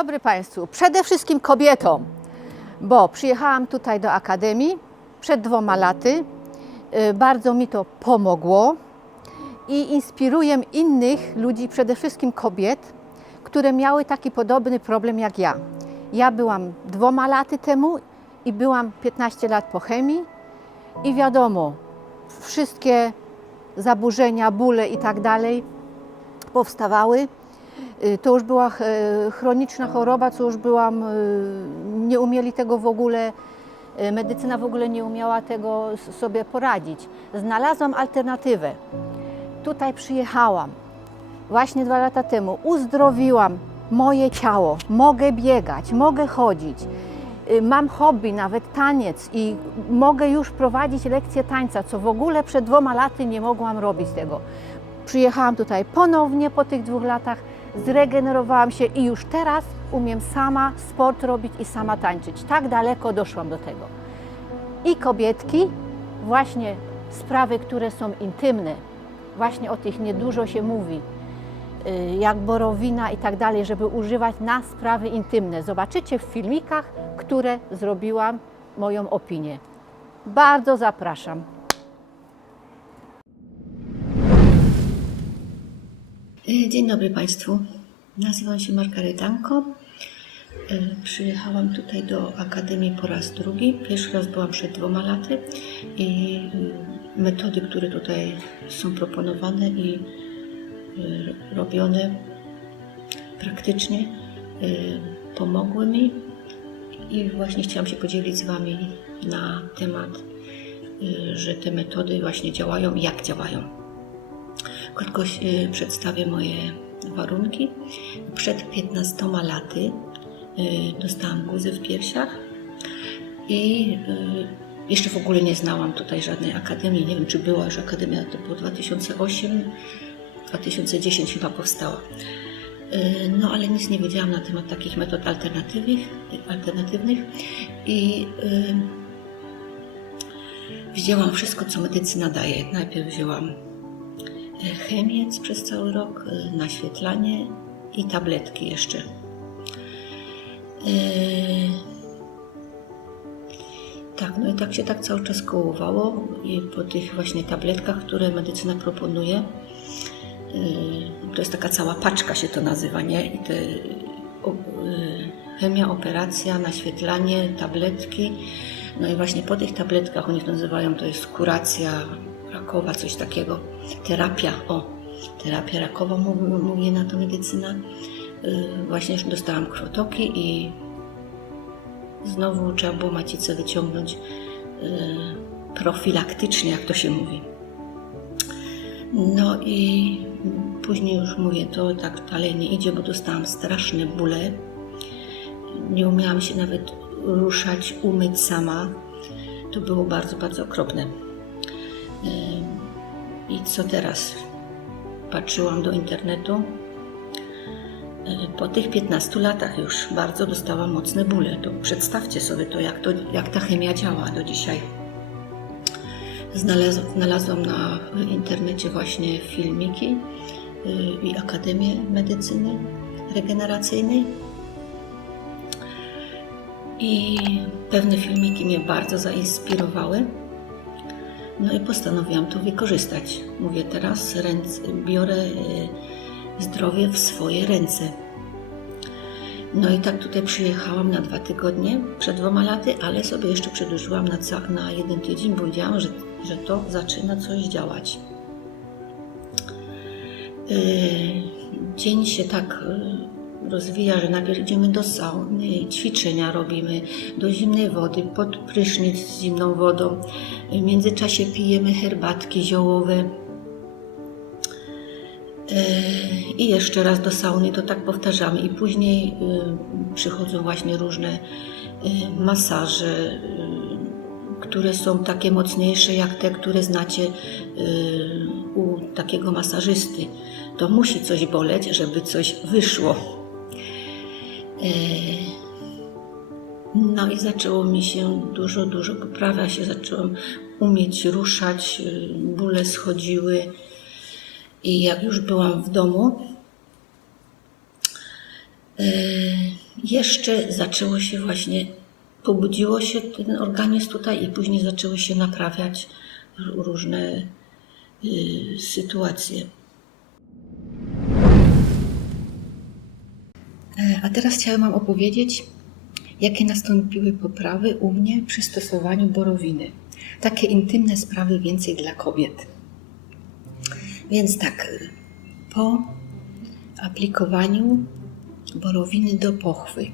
dobry Państwu. Przede wszystkim kobietom, bo przyjechałam tutaj do Akademii przed dwoma laty. Y, Bardzo mi to pomogło i inspiruję innych ludzi, przede wszystkim kobiet, które miały taki podobny problem jak ja. Ja byłam dwoma laty temu i byłam 15 lat po chemii i wiadomo, wszystkie zaburzenia, bóle i tak dalej powstawały. Y, To już była e, chroniczna choroba, co już byłam, y, nie umieli tego w ogóle, y, medycyna w ogóle nie umiała tego sobie poradzić. Znalazłam alternatywę. Tutaj przyjechałam właśnie dwa lata temu, uzdrowiłam moje ciało, mogę biegać, mogę chodzić. Y, Mam hobby, nawet taniec i mogę już prowadzić lekcje tańca, co w ogóle przed dwoma laty nie mogłam robić tego. Przyjechałam tutaj ponownie po tych dwóch latach, zregenerowałam się i już teraz umiem sama sport robić i sama tańczyć. Tak daleko doszłam do tego. I kobietki, właśnie sprawy, które są intymne, właśnie o tych niedużo się mówi, y, jak borowina i tak dalej, żeby używać na sprawy intymne. Zobaczycie w filmikach, które zrobiłam, moją opinię. Bardzo zapraszam. Dzień dobry Państwu. Nazywam się Margaretanko. E, Przyjechałam tutaj do Akademii po raz drugi. Pierwszy raz byłam przed dwoma laty i e, metody, które tutaj są proponowane i e, robione praktycznie e, pomogły mi i właśnie chciałam się podzielić z Wami na temat, e, że te metody właśnie działają i jak działają. Krótko się przedstawię moje warunki. Przed 15 laty y, dostałam guzy w piersiach i y, jeszcze w ogóle nie znałam tutaj żadnej akademii. Nie wiem, czy była już akademia, to było 2008, 2010 chyba powstała. Y, No, ale nic nie wiedziałam na temat takich metod alternatywnych, alternatywnych i y, wzięłam wszystko, co medycyna daje. Najpierw wzięłam chemiec przez cały rok, y, naświetlanie i tabletki jeszcze. Y, Tak, no i tak się tak cały czas kołowało i po tych właśnie tabletkach, które medycyna proponuje, y, to jest taka cała paczka się to nazywa, nie? I te chemia, operacja, naświetlanie, tabletki. No i właśnie po tych tabletkach, oni to nazywają, to jest kuracja rakowa, coś takiego. Terapia, o, terapia rakowa mówi, mówi na to medycyna. Y, Właśnie już dostałam krwotoki i znowu trzeba było macicę wyciągnąć y, profilaktycznie, jak to się mówi. No i później już mówię, to tak dalej nie idzie, bo dostałam straszne bóle. Nie umiałam się nawet ruszać, umyć sama. To było bardzo, bardzo okropne. I co teraz? Patrzyłam do internetu. Y, Po tych 15 latach już bardzo dostałam mocne bóle. To przedstawcie sobie to, jak, to, jak ta chemia działa do dzisiaj. Znalazł, znalazłam na internecie właśnie filmiki y, i Akademię Medycyny Regeneracyjnej. I pewne filmiki mnie bardzo zainspirowały. No i postanowiłam to wykorzystać. Mówię teraz, ręce, biorę y, zdrowie w swoje ręce. No i tak tutaj przyjechałam na dwa tygodnie przed dwoma laty, ale sobie jeszcze przedłużyłam na, na jeden tydzień, bo wiedziałam, że, że to zaczyna coś działać. Yy, dzień się tak rozwija, że najpierw idziemy do sauny, ćwiczenia robimy, do zimnej wody, pod prysznic z zimną wodą. W międzyczasie pijemy herbatki ziołowe. Yy, I jeszcze raz do sauny, to tak powtarzamy. I później yy, przychodzą właśnie różne yy, masaże, które są takie mocniejsze jak te, które znacie u takiego masażysty. To musi coś boleć, żeby coś wyszło. Yy, No i zaczęło mi się dużo, dużo poprawiać się, zaczęłam umieć ruszać, yy, bóle schodziły. I jak już byłam w domu, yy, jeszcze zaczęło się właśnie, pobudziło się ten organizm tutaj i później zaczęły się naprawiać różne y, sytuacje. A teraz chciałam Wam opowiedzieć, jakie nastąpiły poprawy u mnie przy stosowaniu borowiny. Takie intymne sprawy więcej dla kobiet. Więc tak, po aplikowaniu borowiny do pochwy,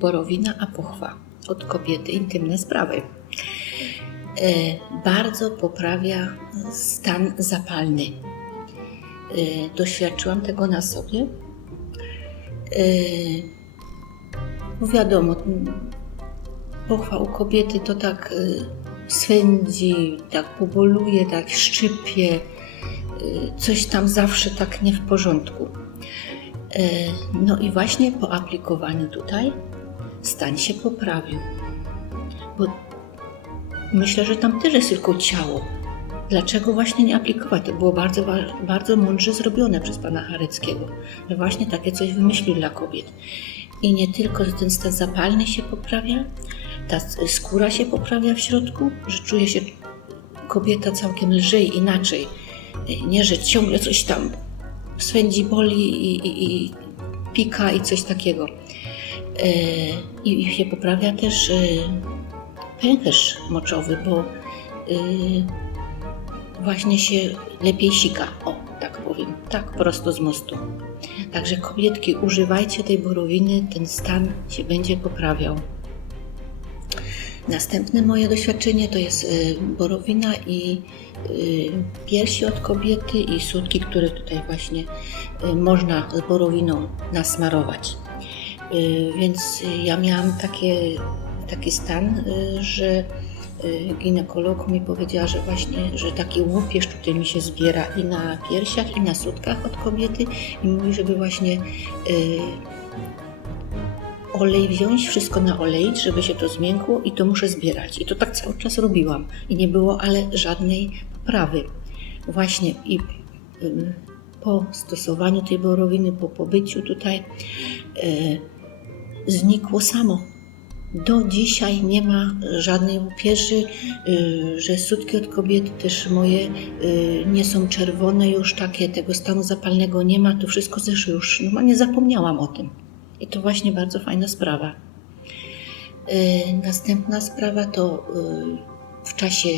borowina a pochwa od kobiety, intymne sprawy, e, bardzo poprawia stan zapalny. E, Doświadczyłam tego na sobie. No wiadomo, m, pochwa u kobiety to tak e, swędzi, tak poboluje, tak szczypie, e, coś tam zawsze tak nie w porządku. No i właśnie po aplikowaniu tutaj stan się poprawił. Bo myślę, że tam też jest tylko ciało. Dlaczego właśnie nie aplikować? To było bardzo, bardzo mądrze zrobione przez pana Chareckiego, że właśnie takie coś wymyślił dla kobiet. I nie tylko, że ten stan zapalny się poprawia, ta skóra się poprawia w środku, że czuje się kobieta całkiem lżej, inaczej. Nie, że ciągle coś tam swędzi, boli i, i, i pika i coś takiego. E, I i się poprawia też e, pęcherz moczowy, bo e, właśnie się lepiej sika. O, tak powiem, tak prosto z mostu. Także kobietki, używajcie tej borowiny, ten stan się będzie poprawiał. Następne moje doświadczenie to jest y, borowina i y, piersi od kobiety i sutki, które tutaj właśnie y, można z borowiną nasmarować. Więc ja miałam takie, taki stan, że ginekolog mi powiedziała, że właśnie, że taki łupież tutaj mi się zbiera i na piersiach, i na sutkach od kobiety i mówi, żeby właśnie y, olej wziąć, wszystko na olej, żeby się to zmiękło i to muszę zbierać. I to tak cały czas robiłam. I nie było ale żadnej poprawy. Właśnie i ym, po stosowaniu tej borowiny, po pobyciu tutaj, y, znikło samo. Do dzisiaj nie ma żadnej łupieży, y, że sutki od kobiety też moje y, nie są czerwone już takie, tego stanu zapalnego nie ma, to wszystko zeszło już, normalnie zapomniałam o tym. I to właśnie bardzo fajna sprawa. Y, Następna sprawa to w czasie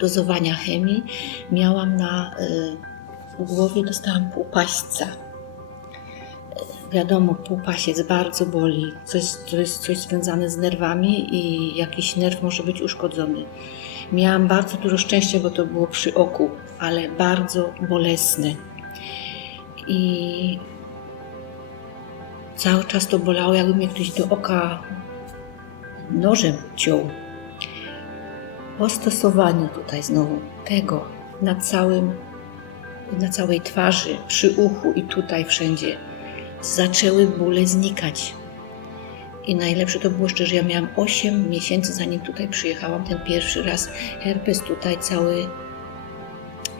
dozowania chemii miałam na głowie, dostałam półpaśćca. Wiadomo, półpasiec bardzo boli, coś, to jest coś związane z nerwami i jakiś nerw może być uszkodzony. Miałam bardzo dużo szczęścia, bo to było przy oku, ale bardzo bolesne. I Cały czas to bolało, jakby mnie ktoś do oka nożem ciął. Po stosowaniu tutaj znowu tego na całym, na całej twarzy, przy uchu i tutaj wszędzie zaczęły bóle znikać. I najlepsze to było jeszcze, że ja miałam 8 miesięcy zanim tutaj przyjechałam ten pierwszy raz. Herpes tutaj cały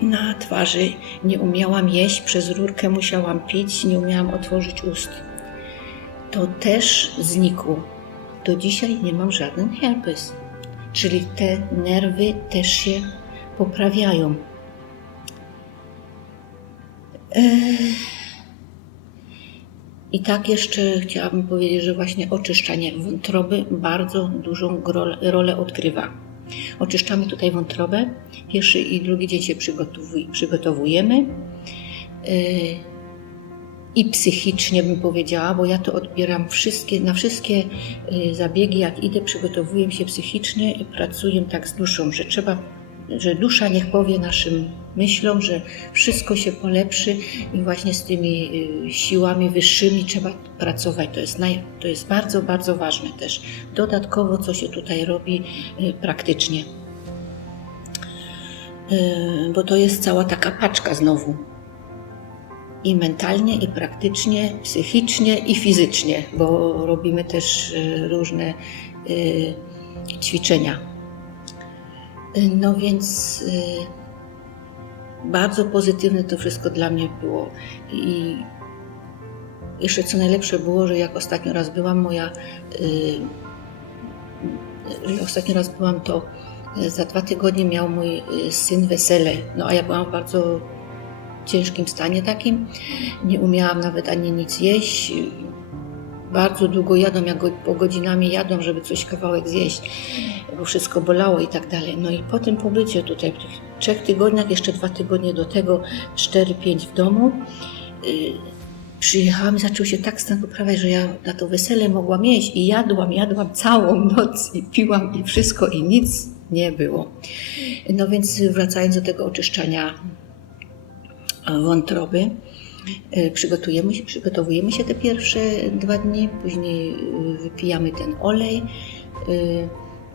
na twarzy. Nie umiałam jeść, przez rurkę musiałam pić, nie umiałam otworzyć ust to też znikło. Do dzisiaj nie mam żaden herpes. Czyli te nerwy też się poprawiają. Ech. I tak jeszcze chciałabym powiedzieć, że właśnie oczyszczanie wątroby bardzo dużą rolę odgrywa. Oczyszczamy tutaj wątrobę. Pierwszy i drugi przygotowuj- przygotowujemy. Yy, i psychicznie bym powiedziała, bo ja to odbieram wszystkie, na wszystkie y, zabiegi, jak idę, przygotowuję się psychicznie pracuję tak z duszą, że trzeba, że dusza niech powie naszym myślom, że wszystko się polepszy i właśnie z tymi y, siłami wyższymi trzeba pracować. To jest, naj, to jest bardzo, bardzo ważne też. Dodatkowo, co się tutaj robi y, praktycznie. Y, Bo to jest cała taka paczka znowu i mentalnie, i praktycznie, psychicznie, i fizycznie, bo robimy też różne ćwiczenia. Y, No więc y, bardzo pozytywne to wszystko dla mnie było. I jeszcze co najlepsze było, że jak ostatnio raz byłam, moja. y, ostatnio raz byłam, to y, za dwa tygodnie miał mój y, syn wesele. No a ja byłam w bardzo ciężkim stanie takim. Nie umiałam nawet ani nic jeść. Bardzo długo jadłam, jak go- po godzinami jadłam, żeby coś kawałek zjeść, bo wszystko bolało i tak dalej. No i po tym pobycie tutaj, w tych trzech tygodniach, jeszcze dwa tygodnie do tego, cztery, pięć w domu, y, przyjechałam i zaczął się tak stan poprawiać, że ja na to wesele mogłam jeść i jadłam, jadłam całą noc i piłam i wszystko i nic nie było. No więc wracając do tego oczyszczania wątroby. E, Przygotujemy się, przygotowujemy się te pierwsze dwa dni, później e, wypijamy ten olej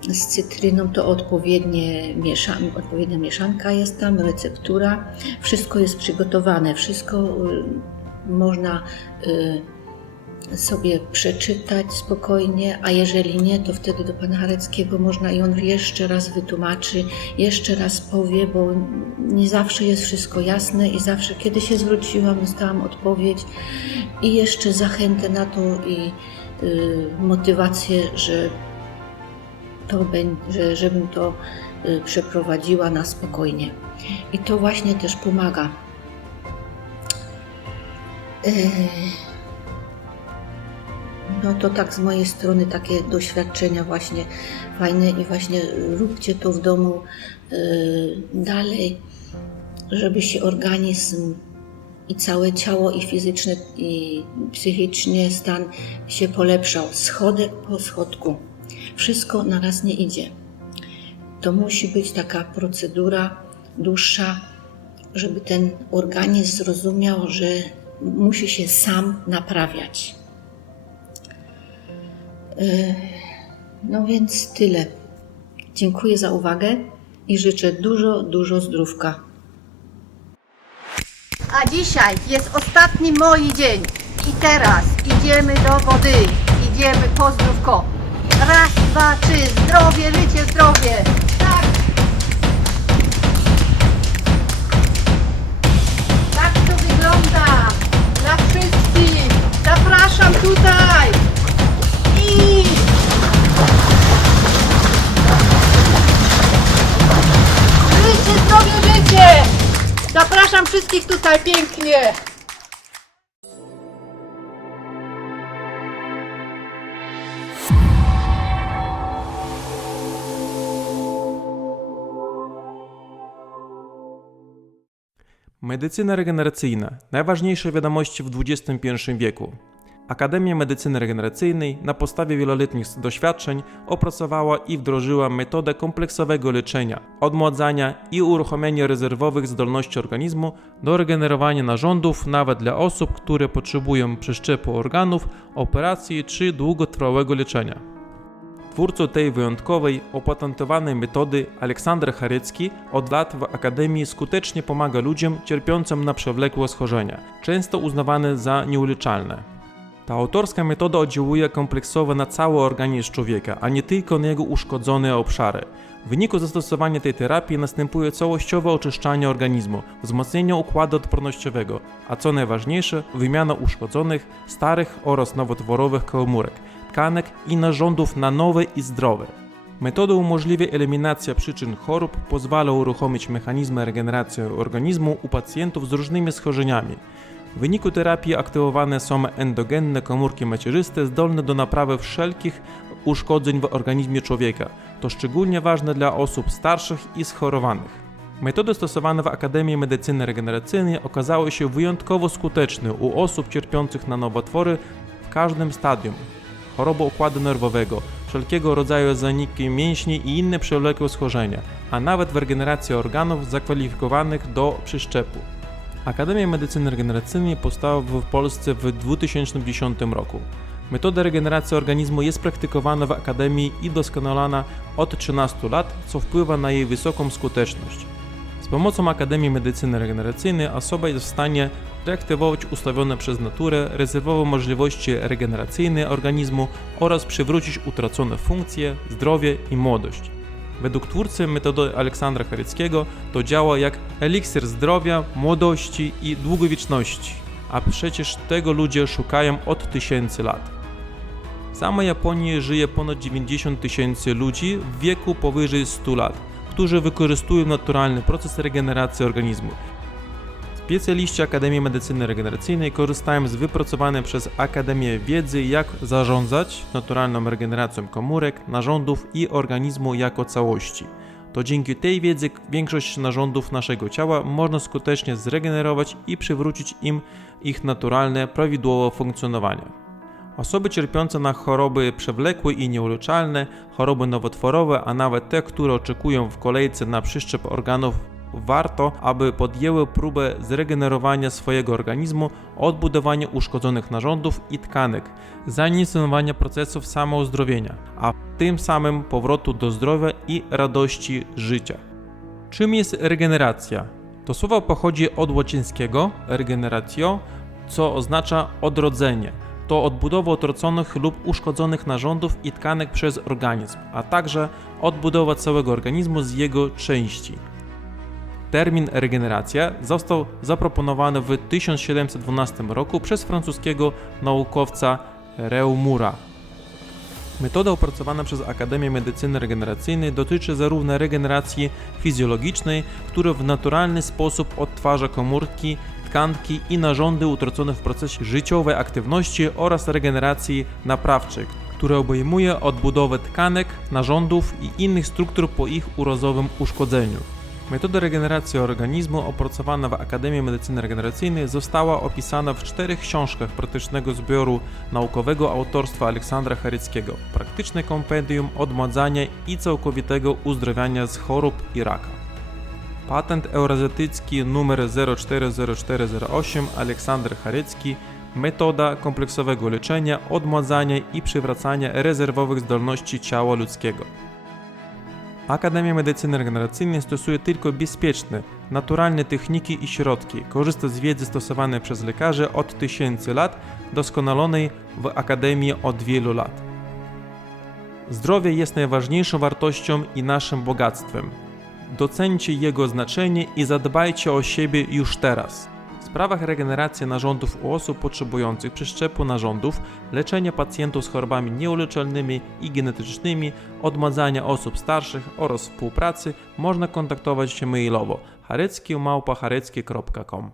e, z cytryną, to odpowiednie miesza, odpowiednia mieszanka jest tam, receptura, wszystko jest przygotowane, wszystko można sobie przeczytać spokojnie, a jeżeli nie, to wtedy do pana Hareckiego można i on jeszcze raz wytłumaczy, jeszcze raz powie, bo nie zawsze jest wszystko jasne i zawsze, kiedy się zwróciłam, dostałam odpowiedź i jeszcze zachętę na to i y, motywację, że to będzie, żebym to y, przeprowadziła na spokojnie. I to właśnie też pomaga. Yy, no to tak z mojej strony takie doświadczenia właśnie fajne i właśnie róbcie to w domu yy, dalej, żeby się organizm i całe ciało i fizyczny i psychicznie stan się polepszał. Schodek po schodku. Wszystko na raz nie idzie. To musi być taka procedura dłuższa, żeby ten organizm zrozumiał, że musi się sam naprawiać. No więc tyle. Dziękuję za uwagę i życzę dużo, dużo zdrówka. A dzisiaj jest ostatni mój dzień. I teraz idziemy do wody. Idziemy po zdrówko. Raz, dwa, trzy. Zdrowie, życie, zdrowie. Tak. Tak to wygląda. Dla wszystkich. Zapraszam tutaj. Zdrowie, życie. Zapraszam wszystkich tutaj pięknie. Medycyna regeneracyjna. Najważniejsze wiadomości w XXI wieku. Akademia Medycyny Regeneracyjnej na podstawie wieloletnich doświadczeń opracowała i wdrożyła metodę kompleksowego leczenia, odmładzania i uruchomienia rezerwowych zdolności organizmu do regenerowania narządów nawet dla osób, które potrzebują przeszczepu organów, operacji czy długotrwałego leczenia. Twórcą tej wyjątkowej, opatentowanej metody Aleksander Charecki od lat w Akademii skutecznie pomaga ludziom cierpiącym na przewlekłe schorzenia, często uznawane za nieuleczalne. Ta autorska metoda oddziałuje kompleksowo na cały organizm człowieka, a nie tylko na jego uszkodzone obszary. W wyniku zastosowania tej terapii następuje całościowe oczyszczanie organizmu, wzmocnienie układu odpornościowego, a co najważniejsze, wymiana uszkodzonych, starych oraz nowotworowych komórek, tkanek i narządów na nowe i zdrowe. Metoda umożliwia eliminację przyczyn chorób, pozwala uruchomić mechanizmy regeneracji organizmu u pacjentów z różnymi schorzeniami. W wyniku terapii aktywowane są endogenne komórki macierzyste zdolne do naprawy wszelkich uszkodzeń w organizmie człowieka. To szczególnie ważne dla osób starszych i schorowanych. Metody stosowane w Akademii Medycyny Regeneracyjnej okazały się wyjątkowo skuteczne u osób cierpiących na nowotwory w każdym stadium choroby układu nerwowego, wszelkiego rodzaju zaniki mięśni i inne przewlekłe schorzenia, a nawet w regeneracji organów zakwalifikowanych do przyszczepu. Akademia Medycyny Regeneracyjnej powstała w Polsce w 2010 roku. Metoda regeneracji organizmu jest praktykowana w Akademii i doskonalana od 13 lat, co wpływa na jej wysoką skuteczność. Z pomocą Akademii Medycyny Regeneracyjnej osoba jest w stanie reaktywować ustawione przez naturę rezerwowe możliwości regeneracyjne organizmu oraz przywrócić utracone funkcje, zdrowie i młodość. Według twórcy metody Aleksandra Chareckiego to działa jak eliksir zdrowia, młodości i długowieczności. a przecież tego ludzie szukają od tysięcy lat. W samej Japonii żyje ponad 90 tysięcy ludzi w wieku powyżej 100 lat, którzy wykorzystują naturalny proces regeneracji organizmu. Specjaliści Akademii Medycyny Regeneracyjnej korzystają z wypracowanej przez Akademię wiedzy, jak zarządzać naturalną regeneracją komórek, narządów i organizmu jako całości. To dzięki tej wiedzy większość narządów naszego ciała można skutecznie zregenerować i przywrócić im ich naturalne, prawidłowe funkcjonowanie. Osoby cierpiące na choroby przewlekłe i nieuleczalne, choroby nowotworowe, a nawet te, które oczekują w kolejce na przyszczep organów, warto, aby podjęły próbę zregenerowania swojego organizmu, odbudowania uszkodzonych narządów i tkanek, zainicjowania procesów samouzdrowienia, a tym samym powrotu do zdrowia i radości życia. Czym jest regeneracja? To słowo pochodzi od łacińskiego regeneratio, co oznacza odrodzenie. To odbudowa utraconych lub uszkodzonych narządów i tkanek przez organizm, a także odbudowa całego organizmu z jego części. Termin regeneracja został zaproponowany w 1712 roku przez francuskiego naukowca Reumura. Metoda opracowana przez Akademię Medycyny Regeneracyjnej dotyczy zarówno regeneracji fizjologicznej, która w naturalny sposób odtwarza komórki, tkanki i narządy utracone w procesie życiowej aktywności oraz regeneracji naprawczej, która obejmuje odbudowę tkanek, narządów i innych struktur po ich urazowym uszkodzeniu. Metoda regeneracji organizmu opracowana w Akademii Medycyny Regeneracyjnej została opisana w czterech książkach praktycznego zbioru naukowego autorstwa Aleksandra Charyckiego Praktyczne kompendium odmładzania i całkowitego uzdrowienia z chorób i raka. Patent euroazjatycki numer 040408 Aleksander Charycki Metoda kompleksowego leczenia, odmładzania i przywracania rezerwowych zdolności ciała ludzkiego. Akademia Medycyny Regeneracyjnej stosuje tylko bezpieczne, naturalne techniki i środki. Korzysta z wiedzy stosowanej przez lekarzy od tysięcy lat, doskonalonej w Akademii od wielu lat. Zdrowie jest najważniejszą wartością i naszym bogactwem. Docencie jego znaczenie i zadbajcie o siebie już teraz. W sprawach regeneracji narządów u osób potrzebujących przeszczepu narządów, leczenia pacjentów z chorobami nieuleczalnymi i genetycznymi, odmładzania osób starszych oraz współpracy można kontaktować się mailowo harecki.małpaharecki.com